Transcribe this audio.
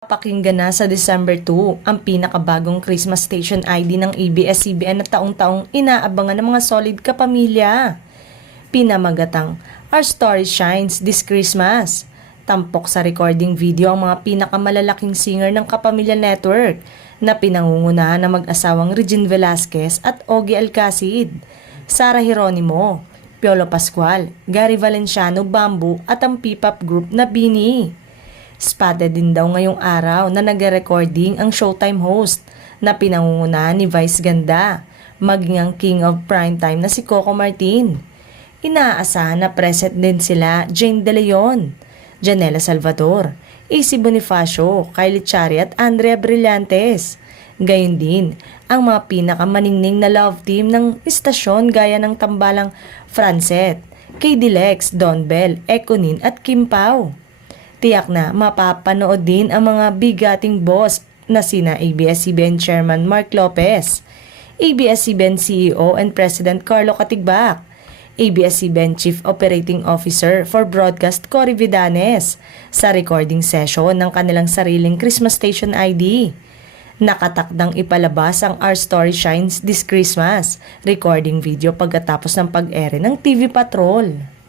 Pakinggan na sa December 2 ang pinakabagong Christmas Station ID ng ABS-CBN na taong-taong inaabangan ng mga solid kapamilya. Pinamagatang Our Story Shines This Christmas. Tampok sa recording video ang mga pinakamalalaking singer ng Kapamilya Network na pinangungunahan ng mag-asawang Regine Velasquez at Ogie Alcacid, Sarah Geronimo, Piolo Pascual, Gary Valenciano Bamboo at ang P-pop group na BINI. Spotted din daw ngayong araw na nagre-recording ang Showtime host na pinangungunahan ni Vice Ganda, maging ang King of Primetime na si Coco Martin. Inaasahan na present din sila Jane De Leon, Janela Salvador, AC Bonifacio, Kylie Chari at Andrea Brillantes. Gayun din ang mga pinakamaningning na love team ng istasyon gaya ng tambalang Francet, KD Lex, Don Bell, Econin at Kim Pao. Tiyak na mapapanood din ang mga bigating boss na sina ABS-CBN Chairman Mark Lopez, ABS-CBN CEO and President Carlo Katigbak, ABS-CBN Chief Operating Officer for Broadcast Cory Vidanes sa recording session ng kanilang sariling Christmas Station ID. Nakatakdang ipalabas ang Our Story Shines This Christmas recording video pagkatapos ng pag-ere ng TV Patrol.